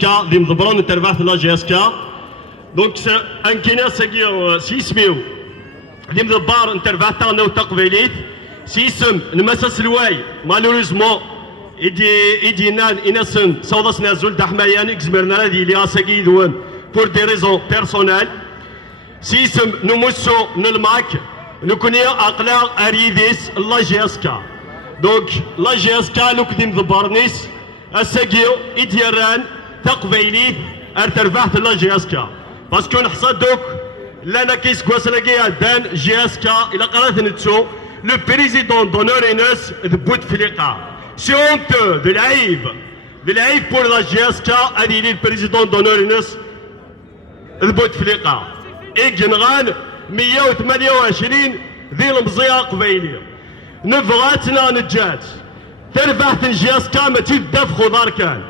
دي مضبرون الترباح في لا جي اس كا دونك ان كينا ساكيو سيسميو دي مضبار انترباح تاعنا وتقبيليت سيسم المساس الواي مالوريزمون يدي نال انسن صوص نازل دحمايان كزمرنا هذه لي ساكي دوان بور دي ريزون بيرسونيل سيسم نمسو نلماك نكوني اقلا اريديس لا جي اس كا دونك لا جي اس كا لوك دي مضبرنيس الساكيو يديران تقبيلي ارتربحت لا جي اس كا باسكو نحصد دوك لانا كيس كواسلاكي دان جي اس كا الى قرات نتسو لو بريزيدون دونور انس دبوت فليقا سي اونتو دو العيب بور لا جي اس كا هذه لي البريزيدون دونور انس دبوت فليقا اي جنغان 128 ذي المزيا قبيلي نبغاتنا نجات تربحت الجي اس كا ماشي داف خضار كان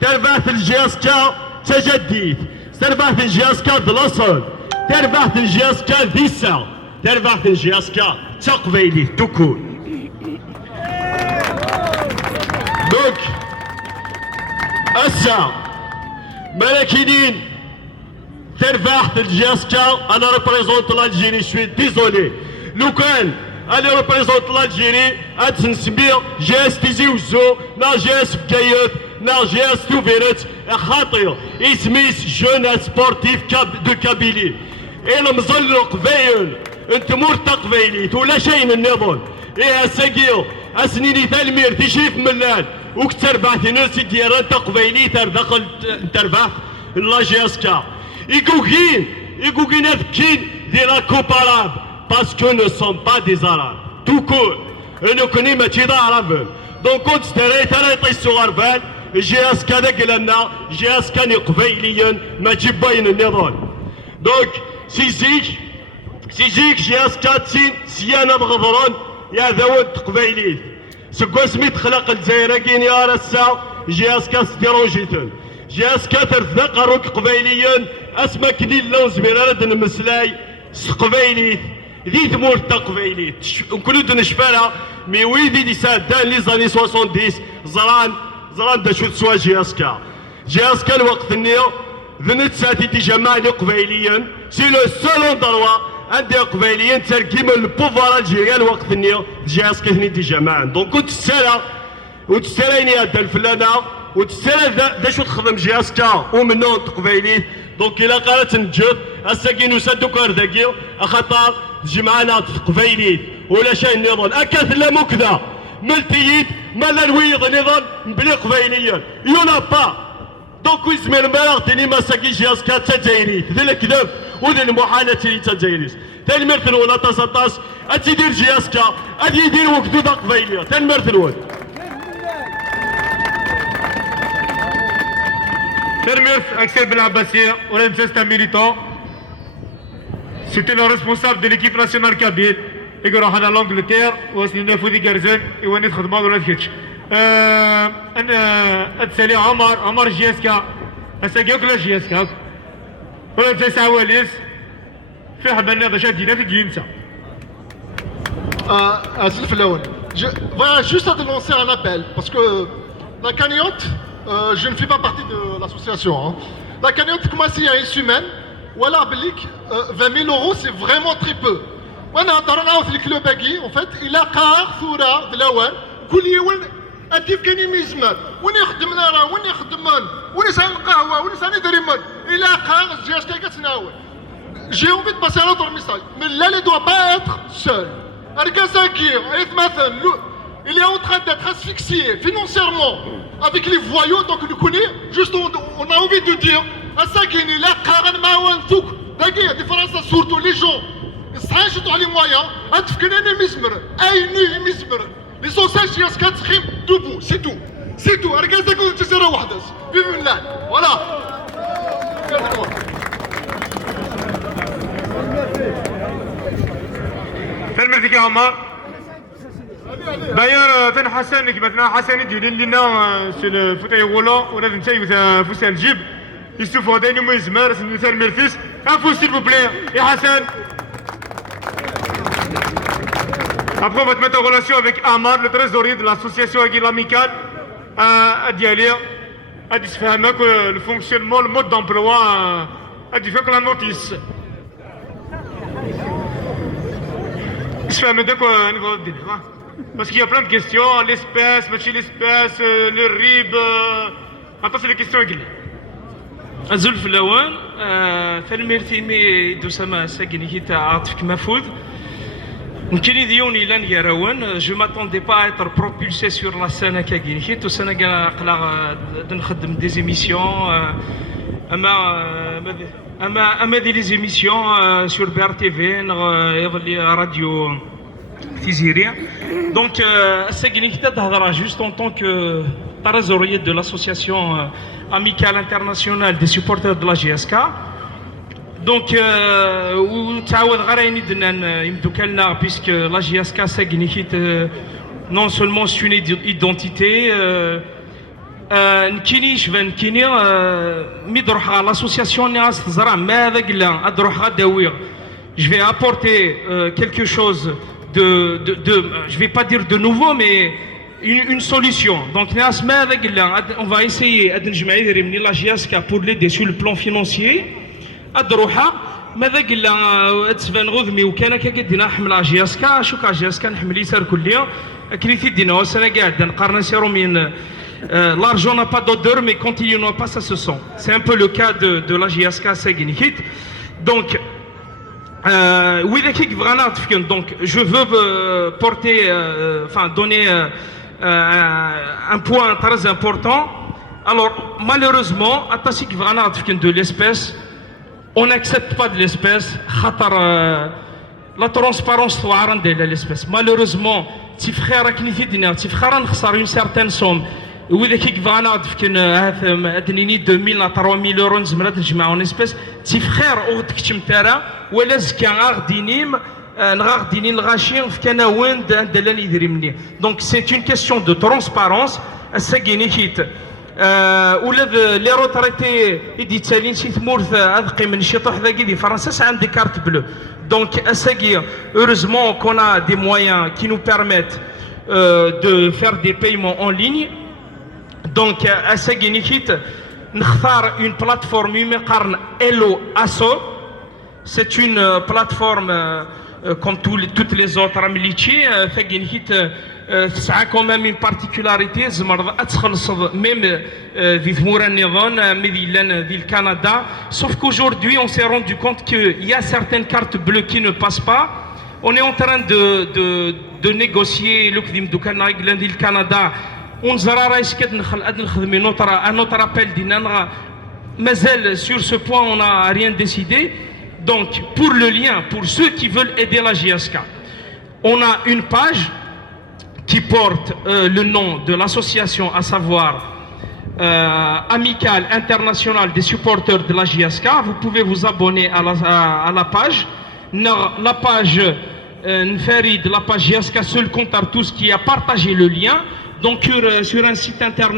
تربحت الجي اس كا تجديد تربحت الجي اس كا دلاصل تربحت الجي اس كا ديسا تربحت الجي اس كا تقبيلي تكون دوك اسا ملاكينين تربحت الجي اس كا انا ريبريزونت الجيري شوي ديزولي لو كان انا ريبريزونت الجيري اتنسمي جي اس تيزي وزو نا جي اس بكايت نا جي اس توفيرت خاطر اسميس جون سبورتيف دو كابيلي انا مزلق قبايل انت مرتق قبايليت ولا شيء من النظام ايه ساقيو اسنيني تلمير تشريف ملان وكتربعتي نرسي ديال انت قبايليت داخل تربح لا جي اس كا يقوكين هذكين دي لا كوباراب باسكو نو سون با دي زاراب تو كور انو كوني ماشي دا عرب دونك كنت ستريت انا يطيسو غربان جي اس كا ذاك لنا جي اس كان قبيليا ماشي باين النظام دونك سيزيك جي اس كا تسين سيانا بغضران يا ذوات قبيلي سكو سميت خلق الجزائر كين يا رسا جي اس كا ستيروجيتن جي اس كا ترثق روك قبيليا اسما كني اللون زميرات المسلاي قبيلي ذي ثمور تقبيلي نكونو نشفالها مي ويدي دي سادان لي زاني 70 زران دا شو تسوى جي اس كا الوقت النيو ذنت ساتي تجمعني قبيليا سي لو سولون دروا عندي قبيليا تركيم البوفوار الجيريان الوقت النيو جي اس كا ثني تجمعا دونك كنت تسالا وتساليني هذا الفلانه وتسال دا شو تخدم جي اس كا ومنو قبيلي دونك الا قالت نجد الساكين وسادو كارداكيو خاطر جمعنا قبيلي ولا شيء النظام اكاث لا مكذا ملتيت مالا نويض نظام بلي قبيليا يونا با دونك ويزمير مالغتني مساكي جي اس كا تجايريت ذي الكذب وذي المحالة اللي تجايريت تنمرثن ولا تصطاس اتيدير جي اس كا ادي يدير وكدود قبيليا تنمرثن ول Termius Axel Belabassia, ONMC un militant. C'était le responsable de l'équipe nationale kabyle. Et qu'on a en Angleterre, où c'est une fois des garçons, et on est très mal dans la fiche. أتسالي عمر جي اس كا أساقي كل جي اس كا ولا تسعى وليس في حبنا باش دينا في جينسا Azil Flaoun. Voilà, juste à te lancer un appel, parce que la cagnotte, je ne fais pas partie de l'association. Hein. La cagnotte commence il y a une semaine, voilà, 20 000 euros, c'est vraiment très peu. وانا هضرنا في الكلوب باكي en fait il a قار ثوره دلاوان كل يوم كيف كان يزمر وين يخدم راه وين يخدمون وين سان القهوه وين سان يدريمون il a قار جي كي كتناول j'ai envie de passer un autre message mais là il ne doit pas être seul Argazakir il est en train d'être asphyxié financièrement avec les voyous donc nous connaissons juste on a envie de dire Asakir il a قار معاون ثوك باقي différence surtout les gens صحيح شطوا عليه مويا غتفكر انا مزمر ايني مزمر ليسونسيال شي اسكا تخيم دوبو سي تو ركزت كون جزيره وحده بسم الله فوالا تلميذ كي عمر داير تن حسن كي مثلا حسن يدير لنا سي الفوتاي غولون ولا نتاي فوسي الجيب يسوفو دايني مزمر سي تلميذ افو سيل بو بلي يا حسن. Après, on va te mettre en relation avec Amar, le trésorier de l'association Aguil Amicale à Dialir. غادي تفهمك الفونكسيونمون المود دومبلوا غادي يفيك لا نوتيس تفهم هذاك نيفو الدنيا باسكو يا بلان دو كيستيون ليسباس ماشي ليسباس لو ريب عطاس لي كيستيون يقول أزول في اللوان فالميرثيمي دوسما ساكن هيتا عاطفك مفوض نكري ديوني لان يراون جو ماتوندي با اتر بروبولسي سور لا سانا كاين هيت وسانا كاع قلا نخدم دي زيميسيون اما دي لي زيميسيون سور بي ار تي في يظل راديو تيزيريا دونك ساكن هيتا تهضر جوست اون طون كو trésorier de l'association amicale internationale des supporters de la GSK. Donc, puisque la GSK non seulement c'est une identité, l'association je vais apporter quelque chose je vais pas dire de nouveau, mais une solution. Donc, on va essayer de la GSK pour l'aider sur le plan financier. ماذا قلنا تسفان غذمي وكان كدينا حمل جياسكا شو جياسكا نحمل يسار كليا كريتي دينا وسنا قاعد نقارن سيرو من l'argent n'a pas d'odeur mais quand il n'y en a pas ça se sent. C'est un peu le cas de la GSK Saguenay. Donc donc je veux porter donner un point très important. Alors malheureusement de l'espèce on n'accepte pas de l'espèce la transparence de l'espèce. Malheureusement tes frères une certaine somme وإذا كي كفانا دفكن أدنيني 2000 à 3000 euros نزمرات نجمعوا en espèce tes frères أو تكتم ترى ولا زكا غادينيم نغادينين الغاشين فكنا وين دلاني يدري مني. Donc c'est une question de transparence الساقيني كيت ولا لي روتريتي يدي تالين شي ثمورث اذقي من شي طوح ذاكي دي فرنسا عندي كارت بلو. دونك اساقي heureusement qu'on a des moyens qui nous permettent de faire des paiements en ligne. Donc اساقي نيكيت نختار une plateforme يمقارن Hello Asso. C'est une plateforme comme toutes les autres amilici ثاقي نيكيت ça a quand même une particularité, même du Canada. Sauf qu'aujourd'hui, on s'est rendu compte qu'il y a certaines cartes bleues qui ne passent pas. On est en train de négocier le Canada. On un autre appel d'Inanra. Mais sur ce point, on n'a rien décidé. Donc, pour le lien, pour ceux qui veulent aider la GSK, on a une page qui porte le nom de l'association, à savoir Amicale Internationale des supporters de la GSK. Vous pouvez vous abonner à la page. La page Nferid, la page GSK Seul Compte à tous qui a partagé le lien. Donc sur un site internet.